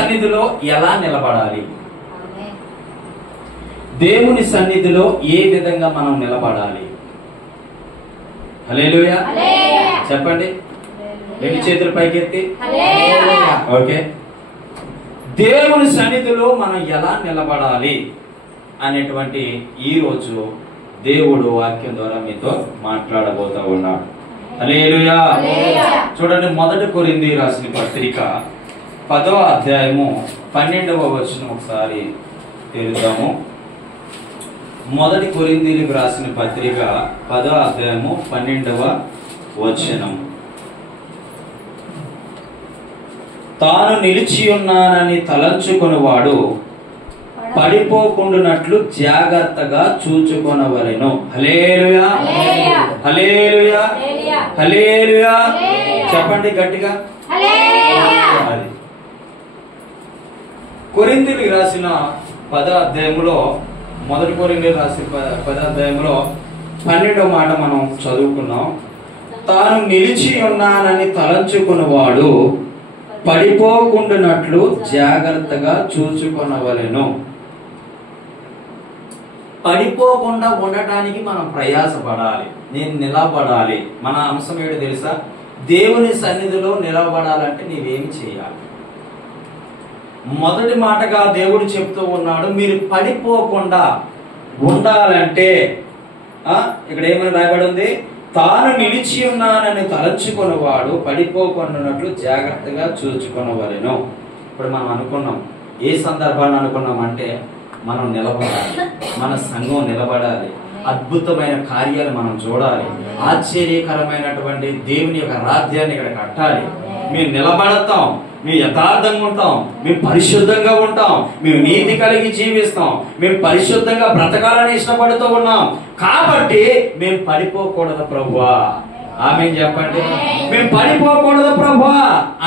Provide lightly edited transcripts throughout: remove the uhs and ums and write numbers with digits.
సన్నిధిలో ఎలా నిలబడాలి, దేవుని సన్నిధిలో ఏ విధంగా మనం నిలబడాలి? హల్లెలూయా చెప్పండి, రెండు చేతులు పైకెత్తి. ఓకే, దేవుని సన్నిధిలో మనం ఎలా నిలబడాలి అనేటువంటి ఈ రోజు దేవుడు వాక్యం ద్వారా మీతో మాట్లాడబోతా ఉన్నాడు. హల్లెలూయా. చూడండి, 1 కొరింథీ రాసిన పత్రిక 10వ అధ్యాయము 12వ వచనం ఒకసారి తెలుద్దాము. 1 కొరింథీలకు రాసిన పత్రిక 10వ అధ్యాయము 12వ వచనం. తాను నిలిచి ఉన్నానని తలంచుకొనువాడు పడిపోకుండునట్లు జాగ్రత్తగా చూచుకొనవలెను. హల్లెలూయా, హల్లెలూయా, హల్లెలూయా చెప్పండి గట్టిగా. అది కొరింథీలకు రాసిన 10వ అధ్యాయంలో 1 కొరింథీలకు రాసిన 10వ అధ్యాయంలో 12వ మాట మనం చదువుకున్నాం. తాను నిలిచి ఉన్నానని తలంచుకున్నవాడు పడిపోకుండానట్లు జాగ్రత్తగా చూచుకొనవలెను. పడిపోకుండా ఉండటానికి మనం ప్రయాసపడాలి, నేను నిలబడాలి. మన అంశం ఏంటో తెలుసా? దేవుని సన్నిధిలో నిలబడాలంటే నీవేమి చేయాలి? మొదటి మాటగా దేవుడు చెప్తూ ఉన్నాడు, మీరు పడిపోకుండా ఉండాలంటే ఇక్కడ ఏమని రాయబడి ఉంది? తాను నిలిచి ఉన్నానని తలంచుకున్నవాడు పడిపోకుండానట్లు జాగ్రత్తగా చూచుకొనవలెను. ఇప్పుడు మనం అనుకున్నాం, ఏ సందర్భాన్ని అనుకున్నామంటే మనం నిలబడాలి, మన సంఘం నిలబడాలి, అద్భుతమైన కార్యాలు మనం చూడాలి, ఆశ్చర్యకరమైనటువంటి దేవుని యొక్క రాజ్యాన్ని ఇక్కడ కట్టాలి. మేము నిలబడతాం, మేము యథార్థంగా ఉంటాం, మేము పరిశుద్ధంగా ఉంటాం, మేము నీతి కలిగి జీవిస్తాం, మేము పరిశుద్ధంగా బ్రతకాలని ఇష్టపడుతూ ఉన్నాం. కాబట్టి మేము పడిపోకూడదు ప్రభువా, ఆమేన్ చెప్పండి. మేము పడిపోకూడదు ప్రభువా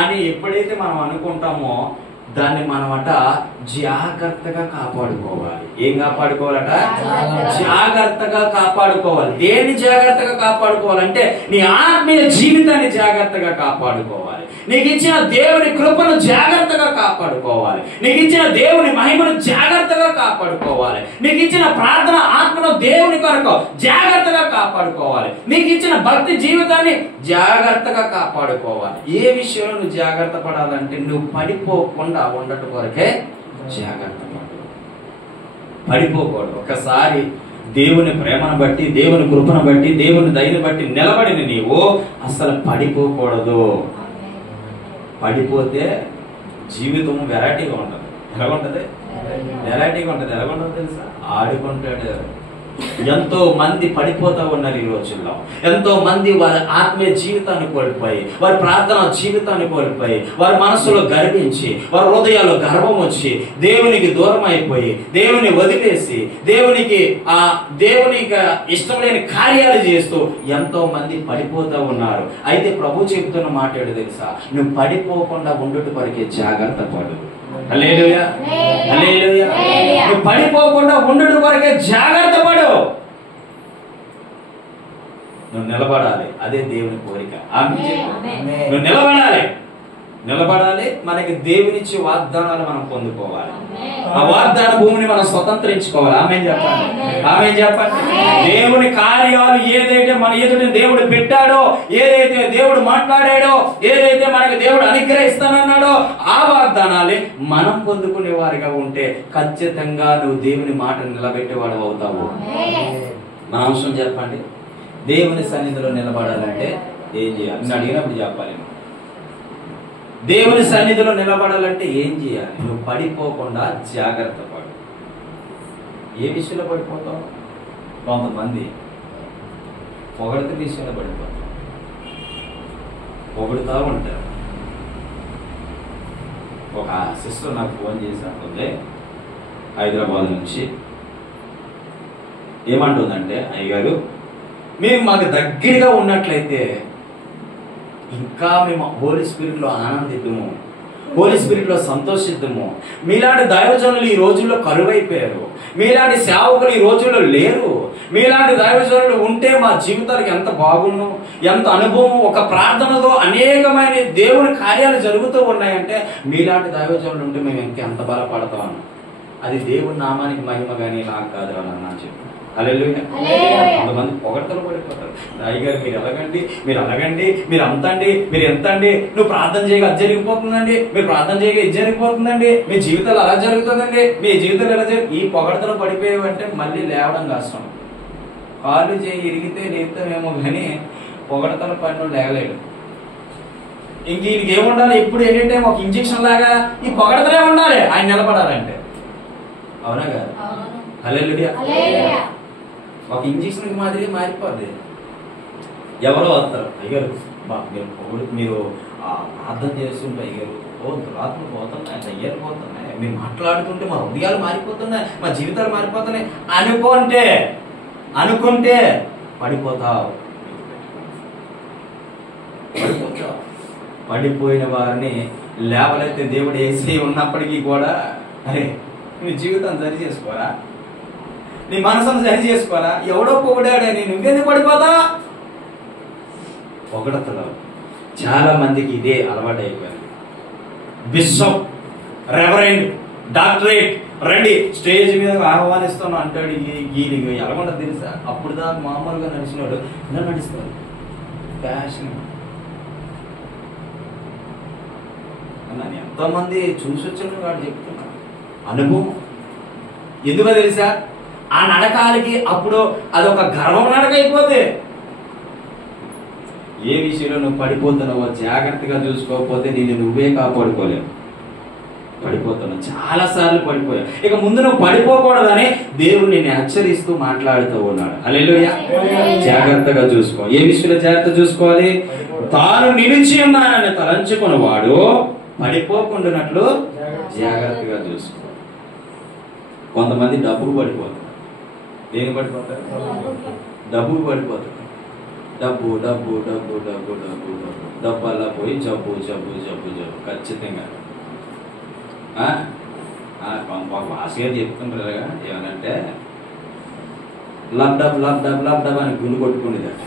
అని ఎప్పుడైతే మనం అనుకుంటామో దాన్ని మనమట జాగ్రత్తగా కాపాడుకోవాలి. ఏం కాపాడుకోవాలట? జాగ్రత్తగా కాపాడుకోవాలి. దేన్ని జాగ్రత్తగా కాపాడుకోవాలంటే నీ ఆత్మీయ జీవితాన్ని జాగ్రత్తగా కాపాడుకోవాలి. నీకు ఇచ్చిన దేవుని కృపను జాగ్రత్తగా కాపాడుకోవాలి. నీకు ఇచ్చిన దేవుని మహిమను జాగ్రత్తగా కాపాడుకోవాలి. నీకు ఇచ్చిన ప్రార్థన ఆత్మను దేవుని కొరకు జాగ్రత్తగా కాపాడుకోవాలి. నీకు ఇచ్చిన భక్తి జీవితాన్ని జాగ్రత్తగా కాపాడుకోవాలి. ఏ విషయంలో నువ్వు జాగ్రత్త పడాలంటే నువ్వు పడిపోకుండా ఉండటం కొరకే జాగ్రత్త పడు. పడిపోకూడదు. ఒకసారి దేవుని ప్రేమను బట్టి, దేవుని కృపను బట్టి, దేవుని దయను బట్టి నిలబడిన నీవు అసలు పడిపోకూడదు. పడిపోతే జీవితం వెరైటీగా ఉంటుంది. ఎలాగుంటది? వెరైటీగా ఉంటుంది. ఎలాగుంటుంది తెలుసా? ఆడుకుంటాడు. ఎంతో మంది పడిపోతా ఉన్నారు ఈ రోజుల్లో. ఎంతో మంది వారి ఆత్మీయ జీవితాన్ని కోల్పోయి, వారి ప్రార్థన జీవితాన్ని కోల్పోయి, వారి మనసులో గర్వించి, వారి హృదయాల్లో గర్వం వచ్చి దేవునికి దూరం అయిపోయి, దేవుని వదిలేసి దేవునికి ఇష్టం లేని కార్యాలు చేస్తూ ఎంతో మంది పడిపోతా ఉన్నారు. అయితే ప్రభు చెబుతున్న మాట ఏంటో తెలుసా? నువ్వు పడిపోకుండా ఉండుట వరకే జాగ్రత్త పడు. హల్లెలూయా, హల్లెలూయా. నువ్వు పడిపోకుండా ఉండడం వరకే జాగ్రత్త పడు. నువ్వు నిలబడాలి, అదే దేవుని కోరిక. నువ్వు నిలబడాలి. మనకి దేవునిచ్చే వాగ్దానాలు మనం పొందుకోవాలి. ఆ వాగ్దాన భూమిని మనం స్వతంత్రించుకోవాలి. ఆమేన్ చెప్పండి, ఆమేన్ చెప్పండి. దేవుని కార్యాలు ఏదైతే మన ఎదుట దేవుడు పెట్టాడో, ఏదైతే దేవుడు మాట్లాడాడో, ఏదైతే మనకి దేవుడు అనుగ్రహిస్తానన్నాడో ఆ వాగ్దానాలే మనం పొందుకునే వారిగా ఉంటే ఖచ్చితంగా నువ్వు దేవుని మాట నిలబెట్టేవాడు అవుతావు. మన అంశం చెప్పండి, దేవుని సన్నిధిలో నిలబడాలంటే ఏం చేయాలి? నేను అడిగినప్పుడు చెప్పాలి. దేవుని సన్నిధిలో నిలబడాలంటే ఏం చేయాలి? నువ్వు పడిపోకుండా జాగ్రత్త పడు. ఏ విషయంలో పడిపోతావు? కొంతమంది పొగడత విషయంలో పడిపోతావు. పొగుడుతూ ఉంటారు. ఒక సిస్టర్ నాకు ఫోన్ చేసినట్టుంది హైదరాబాద్ నుంచి. ఏమంటుందంటే, అయ్యగారు మేము మాకు దగ్గరగా ఉన్నట్లయితే ఇంకా మేము హోలీ స్పిరిట్ లో ఆనందిద్దాము, హోలీ స్పిరిట్ లో సంతోషిద్దాము. మీలాంటి దైవజనులు ఈ రోజుల్లో కరువైపోయారు. మీలాంటి సేవకులు ఈ రోజుల్లో లేరు. మీలాంటి దైవజనులు ఉంటే మా జీవితాలకు ఎంత బాగుండు, ఎంత అనుభవం. ఒక ప్రార్థనతో అనేకమైన దేవుని కార్యాలు జరుగుతూ ఉన్నాయంటే మీలాంటి దైవజనులు ఉంటే మేము ఎంత బలపడతామని. అది దేవుని నామానికి మహిమ కానీ నాకు కాదు అని చెప్పి. హల్లెలూయా. కొంతమంది పొగడ్తలు పడిపోతారు. అయ్యగారు మీరు ఎలాగండి, మీరు అలాగండి, మీరు అంతండి, మీరు ఎంత అండి, నువ్వు ప్రార్థన చేయగా అది జరిగిపోతుందండి, మీరు ప్రార్థన చేయగా ఇది జరిగిపోతుందండి, మీ జీవితాలు అలా జరుగుతుందండి, మీ జీవితాలు ఎలా ఈ పొగడ్తలు పడిపోయావంటే మళ్ళీ లేవడం కష్టం. కాళ్ళు చేయి ఇరిగితే లేపుతామేమో కానీ పొగడతల పన్ను లేగలేడు. ఇంక ఈయనకి ఏముండాలి, ఇప్పుడు ఏంటంటే ఒక ఇంజక్షన్ లాగా ఈ పొగడతలే ఉండాలి ఆయన నిలబడాలంటే. అవునా కాదు? హల్లెలూయా. ఒక ఇంజక్షన్ మాదిరి మారిపోద్ది. ఎవరో వస్తారు, అయ్యారు మీరు ప్రార్థన చేస్తుంటే అయ్యారు దురాత్మలు పోతున్నాయి, దయ్యాలు పోతున్నాయి, మీరు మాట్లాడుతుంటే మా హృదయాలు మారిపోతున్నాయి, మా జీవితాలు మారిపోతున్నాయి అనుకుంటే పడిపోతావు. పడిపోయిన వారిని లేవలైతే దేవుడు వేసి ఉన్నప్పటికీ కూడా అరే నీ జీవితం సరి చేసుకోరా, నీ మనసును సరి చేసుకోరా, ఎవడో పొగిడాడని నువ్వెందుకు పడిపోతా. పొగడతలు చాలా మందికి ఇదే అలవాటు అయిపోయింది. బిషప్, రెవరెండ్, డాక్టరేట్ రండి స్టేజ్ మీద ఆహ్వానిస్తాను అంటాడు. గీలి ఎలాగుంటుంది తెలుసా? అప్పుడు దాకా మామూలుగా నడిచినాడు ఇలా నడుస్తాడు. ఫ్యాషన్ నన్ను ఎంతోమంది చూసి వచ్చిన వాడు చెప్తున్నాడు అనుభవం. ఎందుకో తెలుసా? ఆ నడకాలకి అప్పుడు అదొక గర్వం నడక అయిపోతే. ఏ విషయంలో నువ్వు పడిపోతున్నావో జాగ్రత్తగా చూసుకోకపోతే నిన్ను నువ్వే కాపాడుకోలేవు. పడిపోతున్నావు, చాలా సార్లు పడిపోయావు. ఇక ముందు నువ్వు పడిపోకూడదని దేవుడు నిన్ను హెచ్చరిస్తూ మాట్లాడుతూ ఉన్నాడు. హల్లెలూయా. జాగ్రత్తగా చూసుకో. ఏ విషయంలో జాగ్రత్త చూసుకోవాలి? తాను నిలిచి ఉన్నానని తలంచుకున్న వాడు పడిపోకుండానట్లు జాగ్రత్తగా చూసుకో. కొంతమంది డబ్బుకు పడిపోతారు. దేని పడిపోతారు? డబ్బుకు పడిపోతారు. డబ్బు డబ్బు డబ్బు డబ్బు డబ్బు డబ్బు డబ్బు అలా పోయి జబ్బు జబ్బు జబ్బు జబ్బు ఖచ్చితంగా. భాషగా చెప్తుంటారు ఏమనంటే lub dub lub dub lub dub అని గుండు కొట్టుకునేదట.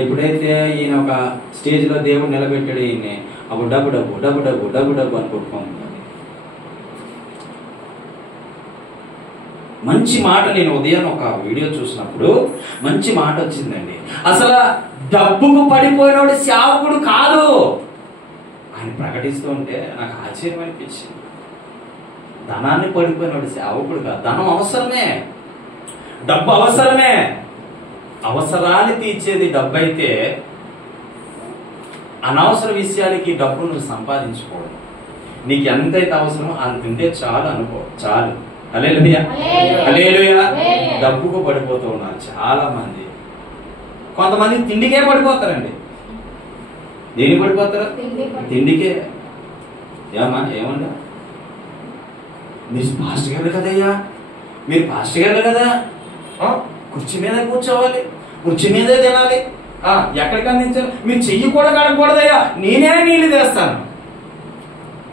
ఎప్పుడైతే ఈయన ఒక స్టేజ్లో దేవుడు నిలబెట్టాడు ఈయన్ని, అప్పుడు డబ్బు డబ్బు డబ్బు డబ్బు డబ్బు డబ్బు అని కొట్టుకుంటున్నాడు. మంచి మాట, నేను ఉదయం ఒక వీడియో చూసినప్పుడు మంచి మాట వచ్చిందండి. అసలు డబ్బుకు పడిపోయినోడు సేవకుడు కాదు అని ప్రకటిస్తూ ఉంటే నాకు ఆశ్చర్యం అనిపించింది. ధనాన్ని పడిపోయినోడు సేవకుడు కాదు. ధనం అవసరమే, డబ్బు అవసరమే, అవసరాన్ని తీర్చేది డబ్బు అయితే అనవసర విషయాలకి డబ్బు నువ్వు సంపాదించుకోవడం. నీకు ఎంతైతే అవసరమో అంత తింటే చాలు అనుకో, చాలు. హల్లెలూయా. హల్లెలూయా. డబ్బుకు పడిపోతూ ఉన్నారు చాలా మంది. కొంతమంది తిండికే పడిపోతారండి. దేనికి పడిపోతారు? తిండికే. ఏమన్నా మీరు పాస్టర్ గారు కదయ్యా, మీరు పాస్టర్ గారు కదా, కుర్చీ మీద కూర్చోవాలి, కుర్చీ మీదే తినాలి, ఎక్కడికి అందించాలి, మీరు చెయ్యి కూడా కడగకూడదయ్యా, నేనే నీళ్ళు తెస్తాను.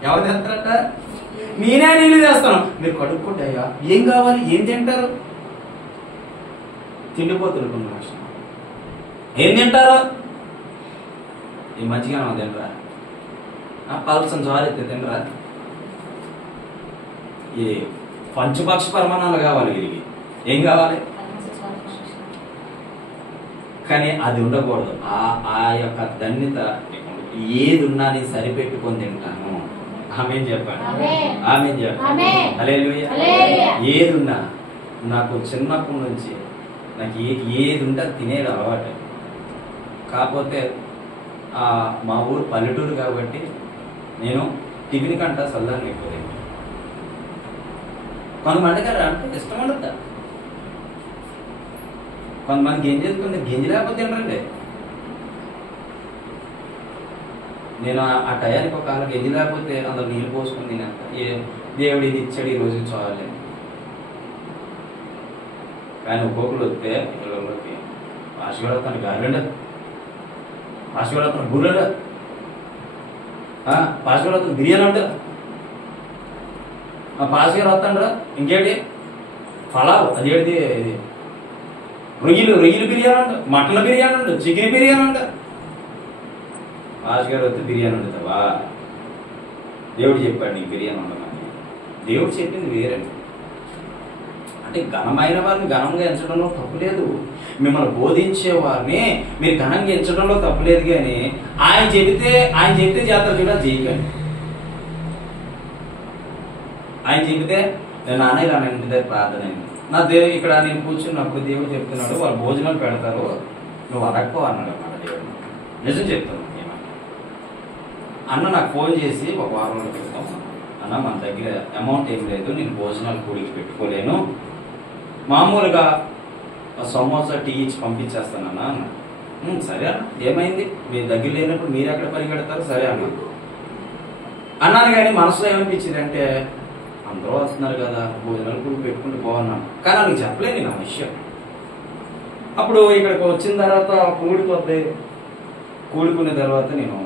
ఎవరు తెస్తారట? నేనే నీళ్ళు తెస్తాను, మీరు కడుక్కోండి అయ్యా. ఏం కావాలి, ఏం తింటారు? తిండిపోతులు కొన్ని రాష్ట్రం ఏం తింటారు? ఈ మధ్యగానం తినరా, పల్సన్ జారెత్తే తినరా? ఈ పంచపక్ష పరిమాణాలు కావాలి వీరికి. ఏం కావాలి? కానీ అది ఉండకూడదు. ఆ యొక్క ధన్యత ఏది ఉన్నా నేను సరిపెట్టుకొని తింటాను. ఆమేన్ చెప్పండి. ఆమేన్ చెప్పండి. హల్లెలూయా. ఏది ఉన్నా నాకు చిన్నప్పటి నుంచి నాకు ఏది ఉంటే తినేది అలవాటు. కాకపోతే మా ఊరు పల్లెటూరు కాబట్టి నేను టిఫిన్ కంటా సల్లాన్ని ఎక్కువ. కొంతమంది గారు అంటే ఇష్టం ఉండద్దా, కొంతమంది గింజ చేసుకుంటే గింజ లేకపోతే తినరండి. నేను ఆ టయానికి ఒక గింజ లేకపోతే అందరు నీళ్ళు పోసుకుని తినంత దేవుడు ఇది ఇచ్చాడు ఈ రోజు చావాలి. కానీ ఒక్కొక్కరు వస్తే పిల్లలకి పాస్టర్ తన గారెండ, పాస్టర్ తన గుర్రెడ, పాస్ గారు వస్తుంది బిర్యానీ ఉంటుంది, పాస్ గారు వస్తాండ్రా ఇంకేంటి ఫలావ్, అదేంటి ఇది రొయ్యలు బిర్యానీ అంట, మటన్ బిర్యానీ అంట, చికెన్ బిర్యానీ అంట. పాస్ గారు వస్తే బిర్యానీ వండుతావా? దేవుడు చెప్పాడు నీకు బిర్యానీ ఉండమని. దేవుడు చెప్పింది వేరే. అంటే ఘనమైన వారిని ఘనంగా ఎంచడంలో తప్పులేదు, మిమ్మల్ని బోధించే వారిని మీరు ఘనంగా ఎంచడంలో తప్పులేదు. కానీ ఆయన చెబితే చేస్తారు చూడ చేయకండి. ఆయన చెబితే నేను నాన్న ఇలా ఇంటి దగ్గర ప్రార్థన అయింది నా దేవుడు, ఇక్కడ నేను కూర్చున్నప్పుడు దేవుడు చెప్తున్నాడు వాళ్ళు భోజనాలు పెడతారు నువ్వు అడక్కో అన్నాడు అన్నమాట దేవుడు. నిజం చెప్తాను అన్న నాకు ఫోన్ చేసి ఒక వారం రోజులు క్రితం, అన్న మన దగ్గర అమౌంట్ ఏం లేదు, నేను భోజనాలు కూడికి పెట్టుకోలేను, మామూలుగా సమోసా టీ ఇచ్చి పంపించేస్తానన్నా అన్న. సరే అన్న, ఏమైంది మీ దగ్గర లేనప్పుడు మీరు ఎక్కడ పరిగెడతారు, సరే అన్న అన్నాను. కానీ మనసులో ఏమనిపించింది అంటే అందరూ వస్తున్నారు కదా భోజనాలు కూడి పెట్టుకుంటూ పోవన్నాను. కానీ నాకు చెప్పలేదు నేను ఆ విషయం. అప్పుడు ఇక్కడికి వచ్చిన తర్వాత కూడుకున్న తర్వాత నేను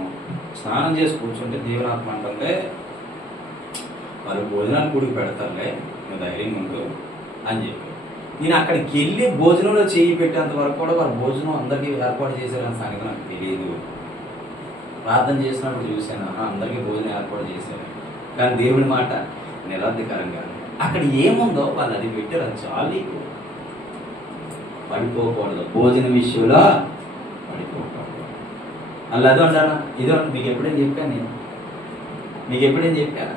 స్నానం చేసి కూర్చుంటే దేవునాత్మ అంటే వాళ్ళు భోజనాలు కూడికి పెడతారులే నువ్వు ధైర్యంగా ఉండు అని చెప్పి, నేను అక్కడికి వెళ్ళి భోజనంలో చేయి పెట్టేంత వరకు కూడా వారు భోజనం అందరికీ ఏర్పాటు చేశారన్న సంగతి నాకు తెలియదు. ప్రార్థన చేసినప్పుడు చూశాను అందరికీ భోజనం ఏర్పాటు చేశారు, కానీ దేవుడి మాట నిరర్ధకరంగా అక్కడ ఏముందో వాళ్ళు అది పెట్టారు. అది చాలు, పడిపోకూడదు భోజన విషయంలో పడిపోకూడదు. అలా అదో అంటానా ఇదో మీకు ఎప్పుడైనా చెప్పాను నేను, మీకు ఎప్పుడైనా చెప్పాను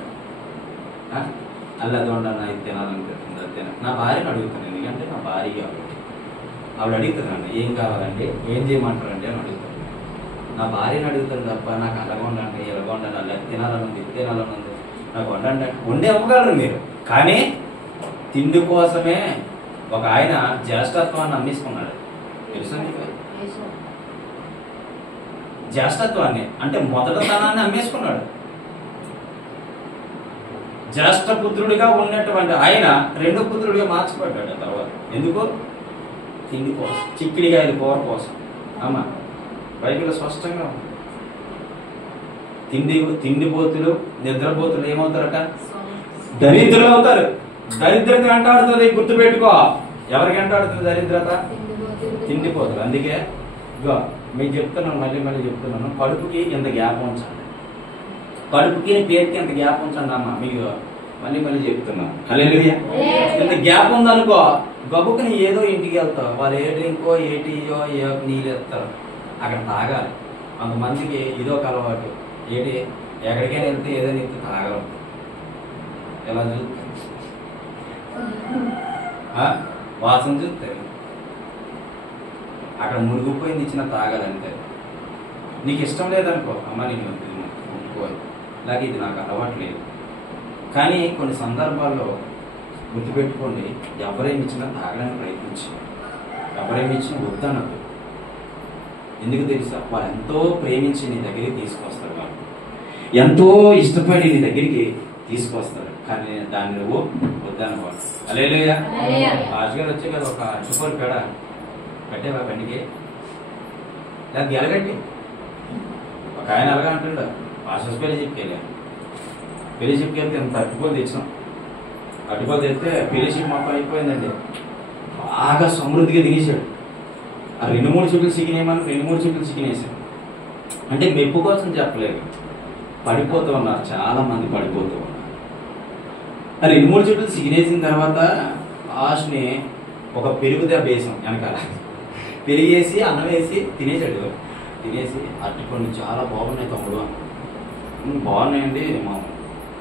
అలా అదో అంటానా ఇది తినాలనుకుంటుంది అది తిన. నా భార్యను అడుగుతాను, ఎందుకంటే నా భార్య కాబట్టి ఆవిడ అడుగుతుందండి ఏం కావాలండి ఏం చేయమంటారండి అని అడుగుతాను. నా భార్యను అడుగుతాను తప్ప నాకు అలాగ ఉండండి ఎలాగ ఉండండి అలా తినాలనుంది తినాలనుంది నాకు వండండి వండే అమ్మగలరు మీరు. కానీ తిండి కోసమే ఒక ఆయన జ్యేష్ఠత్వాన్ని అమ్మేసుకున్నాడు తెలుసా మీకు? జ్యేష్ఠత్వాన్ని అంటే మొదటతనాన్ని అమ్మేసుకున్నాడు. జ్యేష్ఠ పుత్రుడిగా ఉన్నటువంటి ఆయన రెండో పుత్రుడిగా మార్చబడ్డాడు తర్వాత. ఎందుకు? తిండి కోసం, చిక్కిడికాయల కూర కోసం. అమ్మా బైబిల్ స్పష్టంగా ఉంది. తిండిపోతులు నిద్రపోతులు ఏమవుతారట? దరిద్రులు అవుతారు. దరిద్రత వెంటాడుతుంది, గుర్తుపెట్టుకో. ఎవరికి వెంటాడుతుంది దరిద్రత? తిండిపోతులు. అందుకే ఇగో మీకు చెప్తున్నాను, మళ్ళీ చెప్తున్నాను, కడుపుకి ఎంత గ్యాప్ ఉంచండి, కడుపుకి పేరుకి ఎంత గ్యాప్ ఉంచండి అమ్మా. మీకు మళ్ళీ చెప్తున్నాను. హల్లెలూయా. ఎంత గ్యాప్ ఉందనుకో గబుకుని ఏదో ఇంటికి వెళ్తావు, వాళ్ళు ఏ డ్రింకో ఏ టీయో ఏ నీళ్ళు ఇస్తారు అక్కడ తాగాలి. కొంతమందికి ఇదో అలవాటు ఏంటి, ఎక్కడికైనా వెళ్తే ఏదైనా ఇస్తే తాగలం. ఎలా చూస్తారు వాసన చూస్తారు, అక్కడ మునిగిపోయింది ఇచ్చిన తాగాలంటే. నీకు ఇష్టం లేదనుకో అమ్మ నేను ముట్టుకోవాలి, అలాగే ఇది నాకు అలవాటు లేదు. కానీ కొన్ని సందర్భాల్లో గుర్తుపెట్టుకోండి, ఎవరేమి ఇచ్చినా తాగడానికి ప్రయత్నించి ఎవరేమి ఇచ్చినా వద్దనద్దు. ఎందుకు తెలుసా? వాళ్ళు ఎంతో ప్రేమించి నీ దగ్గరికి తీసుకొస్తారు, వాళ్ళు ఎంతో ఇష్టపడి నీ దగ్గరికి తీసుకొస్తారు, కానీ దాన్ని నువ్వు వద్దనవాడు. హల్లెలూయా. రాజుగారు వచ్చే కదా ఒక అట్టుకోలు పేడ కట్టేవా బండికి, లేదా గెలగట్టి ఒక ఆయన అలాగా అంటుండ పాస్టర్స్ పెళ్లి చెప్పుకెళ్తే ఎంత అట్టుకోలు తెచ్చాం. అట్టుకోలు తెస్తే పెళ్లి మొత్తం అయిపోయిందండి, బాగా సమృద్ధిగా తినేసాడు. ఆ 2-3 చుట్లు చికెనేమని 2-3 చుట్లు చికెనేసాడు. అంటే మెప్పు కోసం చెప్పలేదు, పడిపోతూ ఉన్నారు, చాలా మంది పడిపోతూ ఉన్నారు. ఆ 2-3 చుట్లు చికెనేసిన తర్వాత లాస్ట్ని ఒక పెరుగు దెబ్బ వేసాం వెనకాల, పెరిగేసి అన్నం వేసి తినేసాడు. తినేసి అరటిపండు చాలా బాగున్నాయి తమ్ముడు, బాగున్నాయండి మా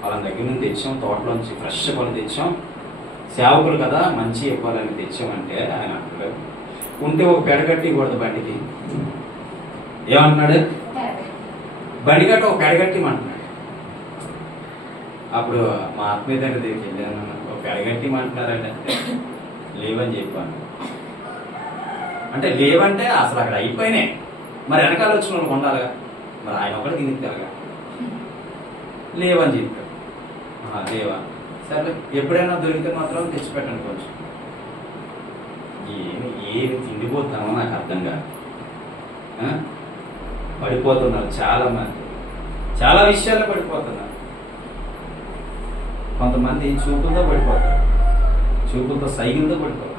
వాళ్ళ దగ్గర నుంచి తెచ్చాం, తోటలోంచి ఫ్రెష్ పళ్ళు తెచ్చాం, సేవకులు కదా మంచి ఇవ్వాలని తెచ్చామంటే ఆయన అంటాడు ఉంటే ఒక పెడగట్టి కూడదు బండికి. ఏమంటున్నాడు? బండి గట్ట ఒక పెడగట్టిమంటున్నాడు. అప్పుడు మా ఆత్మీయ దగ్గరికి వెళ్ళాను, ఒక పెడగట్టిమంటున్నారంటే లేవని చెప్పాను. అంటే లేవంటే అసలు అక్కడ అయిపోయినాయి, మరి వెనకాల వచ్చిన వాళ్ళు ఉండాలిగా, మరి ఆయన ఒకటి తినిస్తారుగా. లేవని చెప్పాడు. లేవా సరే ఎప్పుడైనా దొరికితే మాత్రం తెచ్చిపెట్టండి కొంచెం. ఏమి తిండిపోతామో నాకు అర్థం కాదు. పడిపోతున్నారు చాలా మంది. చాలా విషయాల్లో పడిపోతున్నారు. కొంతమంది చూపులతో పడిపోతారు, చూపులతో సైకిల్తో పడిపోతారు.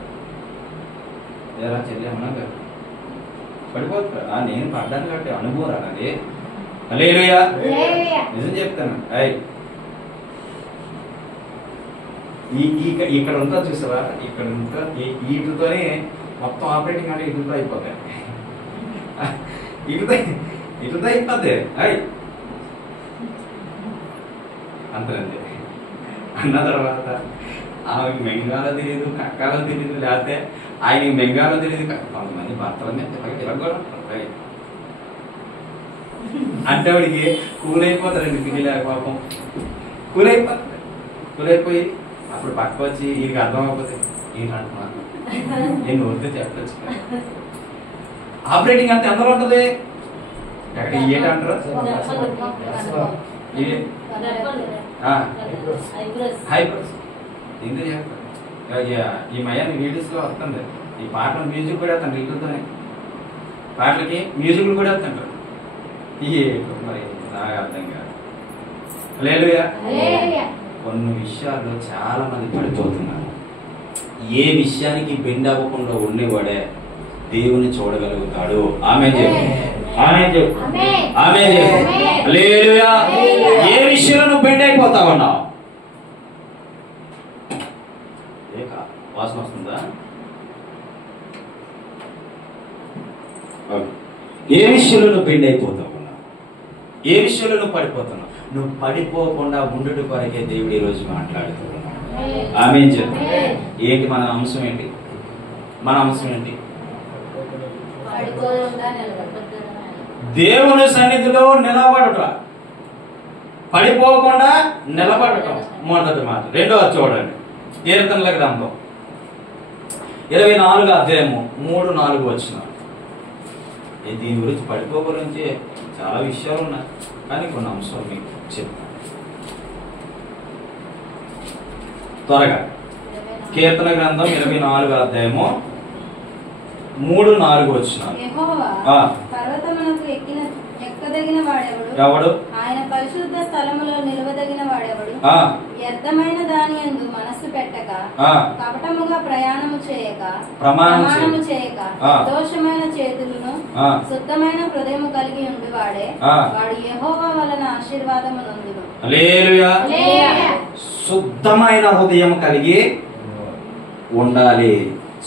ఏరా చెల్లేమన్నా గారు పడిపోతారు. నేను పడ్డాను కాబట్టి అనుభవం రానది. హల్లెలూయా. నిజం చెప్తాను. ఇక్కడ ఉంటా చూసావా, ఇక్కడ ఉంటా వీటితోనే మొత్తం ఆపరేటింగ్ అంటే ఇటుతో అయిపోతాయి, ఇటుతో అయిపోతాయి. అంతే అన్న తర్వాత ఆమెకి మెంగాలో తెలియదు, కక్కాలో తెలియదు, లేకపోతే ఆయనకి మెంగాలో తెలియదు. కొంతమంది భర్తల మీద కూడా అంటే వాడికి కూలైపోతారండి. పిల్లలేక పాపం కూలైపోయి అప్పుడు పక్క వచ్చి వీరికి అర్థం అయిపోతే ఏంటంటున్నాను, నేను వద్దు చెప్పచ్చు. ఆపరేటింగ్ అంటే ఎంతలో ఉంటుంది? ఏంటంటారు? హైబ్రస్ ఎందుకు చేస్తారు? ఈ మయాన్ని వీడియోస్ లో వస్తుంది. ఈ పాటలు మ్యూజిక్ కూడా వేస్తాను, వీటితోనే పాటలకి మ్యూజిక్లు కూడా వేస్తుంటారు. మరి నాకు అర్థం కాదు. హల్లెలూయా. కొన్ని విషయాల్లో చాలా మంది పడిపోతున్నారు. ఏ విషయానికి బెండ్ అవ్వకుండా ఉండేవాడే దేవుని చూడగలుగుతాడు. ఆమేన్ చెప్పు, ఆమేన్ చెప్పు, ఆమేన్ చెప్పు. హల్లెలూయా. ఏ విషయంలో నువ్వు బెండ్ అయిపోతావన్నావు? వాసన వస్తుందా? ఏ విషయంలో నువ్వు బెండ్ అయిపోతావు? ఏ విషయంలో నువ్వు పడిపోతున్నావు? నువ్వు పడిపోకుండా ఉండుట కొరకే దేవుడు ఈ రోజు మాట్లాడుతున్నాడు. ఆమేన్ చెప్పు. ఏంటి మన అంశం? ఏంటి మన అంశం? ఏంటి? దేవుని సన్నిధిలో నిలబడుట, పడిపోకుండా నిలబడటం మొదటి మాట. రెండవ చూడండి, కీర్తనల గ్రంథం 24వ అధ్యాయము 3-4 వచనాలు. దీని గురించి పడిపో గురించి చాలా విషయాలు ఉన్నాయి, కానీ కొన్ని అంశాలు మీకు చెప్తాను త్వరగా. కీర్తన గ్రంథం 24వ అధ్యాయము 3-4 వచనాలు. ఎక్కదగిన వాడెవడు? ఎవడు? ఆయన పరిశుద్ధ స్థలములో నిలవదగిన వాడెవడు? వ్యర్థమైన దాని యందు మనస్సు పెట్టక, కపటముగా ప్రయాణము చేయక, ప్రమాణము చేయక, దోషమైన చేతులను, శుద్ధమైన హృదయము కలిగి ఉండి వాడే వాడు యెహోవా వలన ఆశీర్వాదము నొందును. హల్లెలూయా. శుద్ధమైన హృదయం కలిగి ఉండాలి.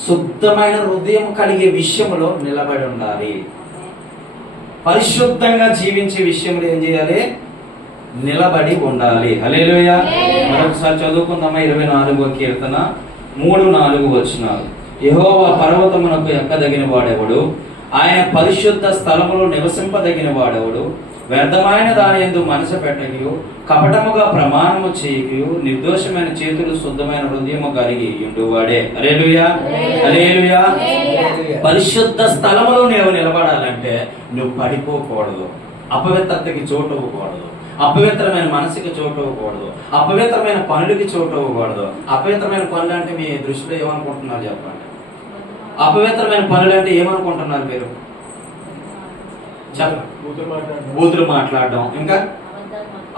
శుద్ధమైన హృదయం కలిగే విషయంలో నిలబడి ఉండాలి. పరిశుద్ధంగా జీవించే విషయంలో ఏం చేయాలి? నిలబడి ఉండాలి. హల్లెలూయా. మరొకసారి చదువుకుందామా? 24వ కీర్తన 3-4 వచనాలు. యెహోవా పర్వతమునకు ఎక్కదగిన వాడెవడు? ఆయన పరిశుద్ధ స్థలములో నివసింపదగిన వాడెవడు? వ్యర్థమైన దాని యందు మనసు పెట్టకయు, కపటముగా ప్రమాణము చేయకయు, నిర్దోషమైన చేతులు, శుద్ధమైన హృదయము కలిగి ఉండువాడే. హల్లెలూయా. హల్లెలూయా. పరిశుద్ధ స్థలములో నీవు నిలబడాలంటే నువ్వు పడిపోకూడదు, అపవిత్రతకి చోటు ఇవ్వకూడదు, అపవిత్రమైన మనసుకి చోటు ఇవ్వకూడదు, అపవిత్రమైన పనులకి చోటు ఇవ్వకూడదు. అపవిత్రమైన పనులు అంటే మీ దృష్టిలో ఏమనుకుంటున్నారు చెప్పండి? అపవిత్రమైన పనులు అంటే ఏమనుకుంటున్నారు మీరు? చెప్పండి. బూతులు మాట్లాడడం, ఇంకా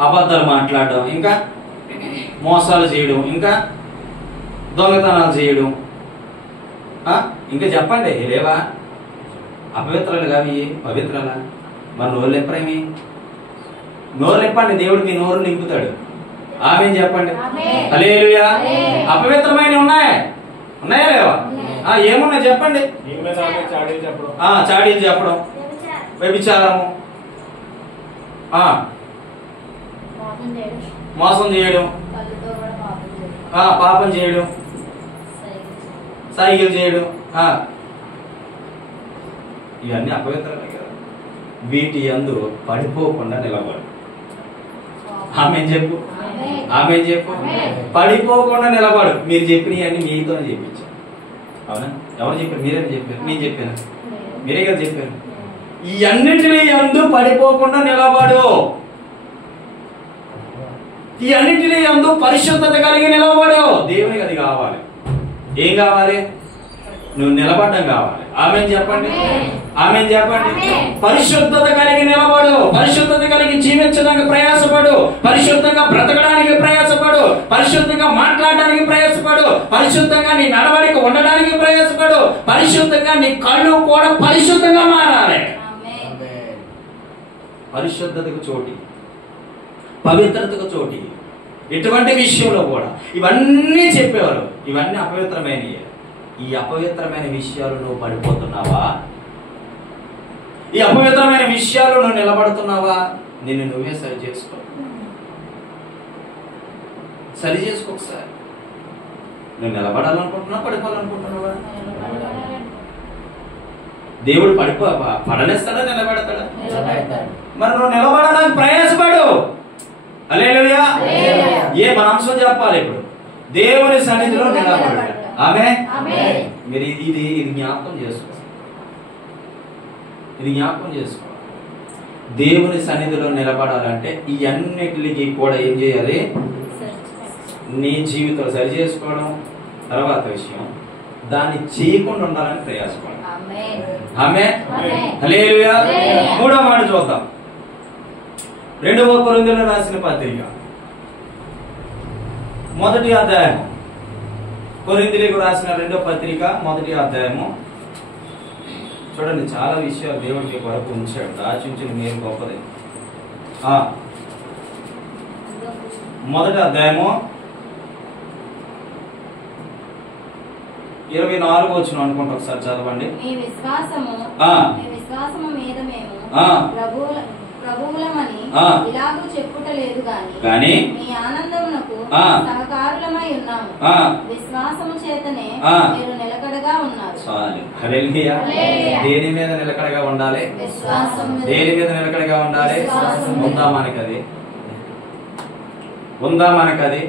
అబద్ధాలు మాట్లాడడం, ఇంకా మోసాలు చేయడం, ఇంకా దొంగతనాలు చేయడం, ఇంకా చెప్పండి. లేవా అపవిత్రాలు కావి? పవిత్రాలా? మరి నోరు లేపరేమి? నోరు లేపండి, దేవుడు మీ నోరు నింపుతాడు. ఆమేన్ చెప్పండి. హల్లెలూయా. అపవిత్రమైన ఉన్నాయా? ఉన్నాయా లేవా? ఏమున్నాయి చెప్పండి. చాడీలు చెప్పడం, వ్యభిచారము, మోసం చేయడం, పాపం చేయడం, సైకిల్ చేయడం, ఇవన్నీ అపవిత్రమే కదా. వీటి యందు పడిపోకుండా నిలబడు. ఆమేన్ చెప్పు, ఆమేన్ చెప్పు. పడిపోకుండా నిలబడు. మీరు చెప్పినవన్నీ మీతోనే చెప్పించాను. అవునా? ఎవరు చెప్పారు? మీరే చెప్పారు. నేను చెప్పాను, మీరే కదా చెప్పారు. ఈ అన్నింటినీ యందు పడిపోకుండా నిలబడు. ఈ అన్నింటినీ యందు పరిశుద్ధత కలిగి నిలబడు. దేవునికి అది కావాలి. ఏం కావాలి? నువ్వు నిలబడడం కావాలి. ఆమేన్ చెప్పండి. ఆమేన్ చెప్పండి. పరిశుద్ధత కలిగి నిలబడు, పరిశుద్ధత కలిగి జీవించడానికి ప్రయాసపడు, పరిశుద్ధంగా బ్రతకడానికి ప్రయాసపడు, పరిశుద్ధంగా మాట్లాడడానికి ప్రయాసపడు, పరిశుద్ధంగా నీ నడవడిక ఉండడానికి ప్రయాసపడు, పరిశుద్ధంగా నీ కళ్ళు కూడా పరిశుద్ధంగా మారాలి. పరిశుద్ధతకు చోటి, పవిత్రతకు చోటి. ఇటువంటి విషయంలో కూడా ఇవన్నీ చెప్పేవారు. ఇవన్నీ అపవిత్రమైనవి. ఈ అపవిత్రమైన విషయాలు నువ్వు పడిపోతున్నావా? ఈ అపవిత్రమైన విషయాలు నువ్వు నిలబడుతున్నావా? నిన్ను నువ్వే సరి చేసుకో, సరి చేసుకో ఒకసారి. నువ్వు నిలబడాలనుకుంటున్నావా, పడిపోవాలనుకుంటున్నావా? దేవుడు పడనేస్తాడా, నిలబెడతాడా? మరి నువ్వు నిలబడడానికి ప్రయాసపడు. హల్లెలూయా. ఏ మన అంశం చెప్పాలి ఇప్పుడు? దేవుని సన్నిధిలో నిలబడు. ఆమేన్. మీరు ఇది జ్ఞాపకం చేసుకో, ఇది జ్ఞాపకం చేసుకో. దేవుని సన్నిధిలో నిలబడాలంటే ఇవన్నిటికి కూడా ఏం చేయాలి? నీ జీవితం సరి చేసుకోవడం తర్వాత విషయం, దాన్ని చేయకుండా ఉండాలని ప్రయాసపడాలి. ఆమేన్. హల్లెలూయా. మూడో మాట చూద్దాం. 2వ కొరింథీయులకు రాసిన పత్రిక 1వ అధ్యాయం. కొరింథీయులకు రాసిన 2వ పత్రిక 1వ అధ్యాయము. చూడండి, చాలా విషయాలు దేవుడికి వరకు ఉంచాడు, దాచి ఉంచిన మీరు గొప్పది. 1వ అధ్యాయము 24 వచ్చిన అనుకుంటా, ఒకసారి చదవండి. మీ విశ్వాసము మీద మేము ప్రభువులమని ఇలాగూ చెప్పుటలేదు గాని మీ ఆనందమునకు సహకారులమై ఉన్నాము. విశ్వాసము చేతనే మీరు నిలకడగా ఉన్నారు. హల్లెలూయా. దేని మీద నిలకడగా ఉండాలి? దేని మీద నిలకడగా ఉండాలి? ఉందా మనకది? ఉందా మనకది?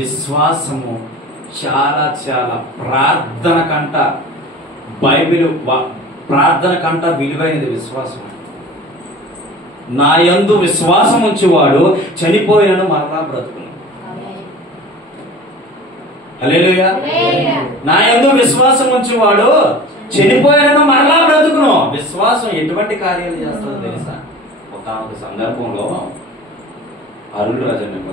విశ్వాసము చాలా చాలా ప్రార్థన కంట, బైబిల్ ప్రార్థన కంట విలువైనది విశ్వాసం. నా యందు విశ్వాసం ఉంచేవాడు చనిపోయినను మరలా బ్రతుకును. హల్లెలూయా. నా యందు విశ్వాసం ఉంచేవాడు చనిపోయినను మరలా బ్రతుకును. విశ్వాసం ఎటువంటి కార్యాలు చేస్తుందో తెలుసా? ఒక సందర్భంలో అరుణ్ రాజన్ ఒక